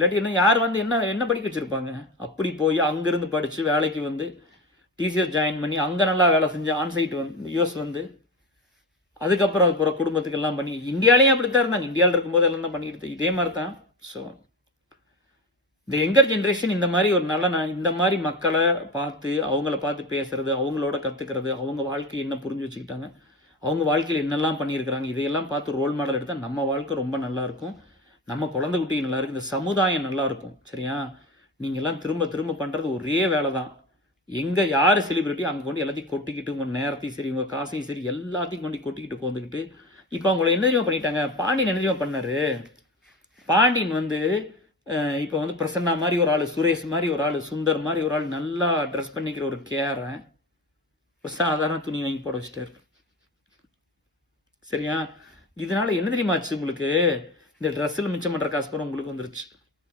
இல்லாட்டி என்ன யார் வந்து என்ன என்ன படிக்க வச்சிருப்பாங்க? அப்படி போய் அங்கிருந்து படிச்சு வேலைக்கு வந்து டிசிஎஸ் ஜாயின் பண்ணி அங்க நல்லா வேலை செஞ்சு ஆன்சைட் வந்து யூஎஸ் வந்து அதுக்கப்புறம் அது போகிற குடும்பத்துக்கு எல்லாம் பண்ணி இந்தியாலையும் அப்படித்தான் இருந்தாங்க. இந்தியாவில் இருக்கும்போது எல்லாம் தான் பண்ணிக்கிட்டு இதே மாதிரி தான். ஸோ இந்த யங்கர் ஜென்ரேஷன் இந்த மாதிரி ஒரு நல்ல இந்த மாதிரி மக்களை பார்த்து அவங்கள பார்த்து பேசுறது, அவங்களோட கத்துக்கிறது, அவங்க வாழ்க்கை என்ன புரிஞ்சு வச்சுக்கிட்டாங்க, அவங்க வாழ்க்கையில் என்னெல்லாம் பண்ணியிருக்கிறாங்க, இதையெல்லாம் பார்த்து ரோல் மாடல் எடுத்தால் நம்ம வாழ்க்கை ரொம்ப நல்லா இருக்கும். நம்ம குழந்தை குட்டி நல்லா இருக்கு, இந்த சமுதாயம் நல்லா இருக்கும். சரியா? நீங்கள்லாம் திரும்ப திரும்ப பண்ணுறது ஒரே வேலை தான். எங்கே யார் செலிபிரிட்டி அங்கே கொண்டு எல்லாத்தையும் கொட்டிக்கிட்டு உங்கள் நேரத்தையும் சரி உங்கள் காசையும் சரி எல்லாத்தையும் கொண்டு கொட்டிக்கிட்டு உட்காந்துக்கிட்டு இப்போ அவங்கள என்ன தெரியுமா பண்ணிட்டாங்க? பாண்டியன் என்ன தெரியுமா பண்ணாரு? பாண்டியன் வந்து இப்போ வந்து பிரசன்னா மாதிரி ஒரு ஆள், சுரேஷ் மாதிரி ஒரு ஆள், சுந்தர் மாதிரி ஒரு ஆள் நல்லா ட்ரெஸ் பண்ணிக்கிற ஒரு கேரை ஒரு சாதாரண துணி வாங்கி போட வச்சுட்டாரு. சரியா? இதனால என்ன தெரியுமாச்சு உங்களுக்கு? இந்த ட்ரெஸ்ஸில் மிச்சம் பண்ணுற காசு கூட உங்களுக்கு வந்துருச்சு.